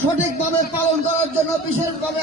সঠিকভাবে পালন করার জন্য বিশেষভাবে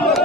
মরণ